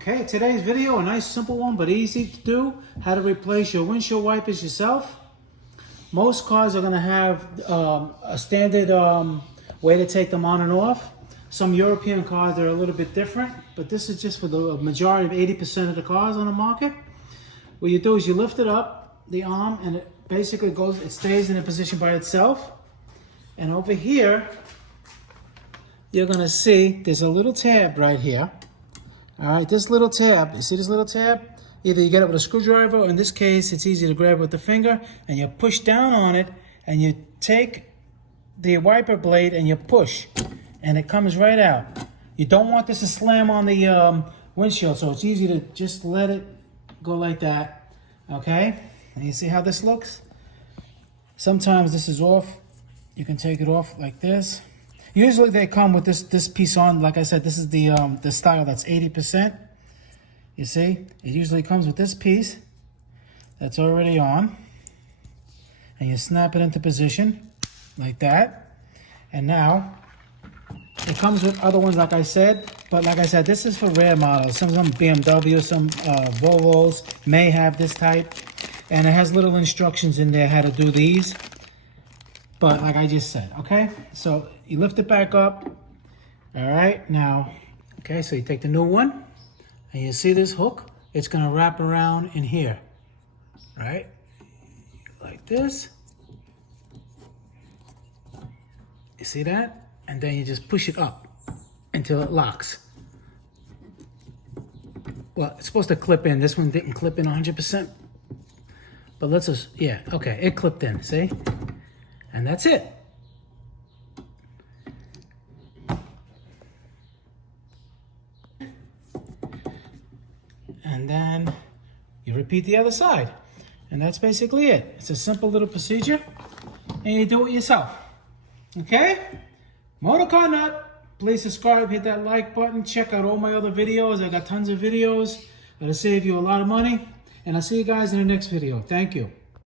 Okay, today's video, a nice simple one but easy to do. How to replace your windshield wipers yourself. Most cars are going to have a standard way to take them on and off. Some European cars are a little bit different, but this is just for the majority of 80% of the cars on the market. What you do is you lift it up, the arm, and it basically goes, it stays in a position by itself. And over here, you're going to see there's a little tab right here. All right, this little tab, you see this little tab? Either you get it with a screwdriver, or in this case, it's easy to grab with the finger, and you push down on it, and you take the wiper blade and you push, and it comes right out. You don't want this to slam on the windshield, so it's easy to just let it go like that, okay? And you see how this looks? Sometimes this is off. You can take it off like this. Usually they come with this piece on. Like I said, this is the style that's 80%. You see, it usually comes with this piece that's already on, and you snap it into position like that. And now it comes with other ones, like I said. But like I said, this is for rare models. Some BMW, some Volvos may have this type, and it has little instructions in there how to do these. But like I just said, okay? So you lift it back up. All right, now, okay, so you take the new one, and you see this hook? It's gonna wrap around in here, right? Like this. You see that? And then you just push it up until it locks. Well, it's supposed to clip in. This one didn't clip in 100%. But let's just, yeah, okay, it clipped in, see? And that's it. And then you repeat the other side. And that's basically it. It's a simple little procedure, and you do it yourself. Okay? Motorcar Nut. Please subscribe, hit that like button, check out all my other videos. I got tons of videos that'll save you a lot of money. And I'll see you guys in the next video. Thank you.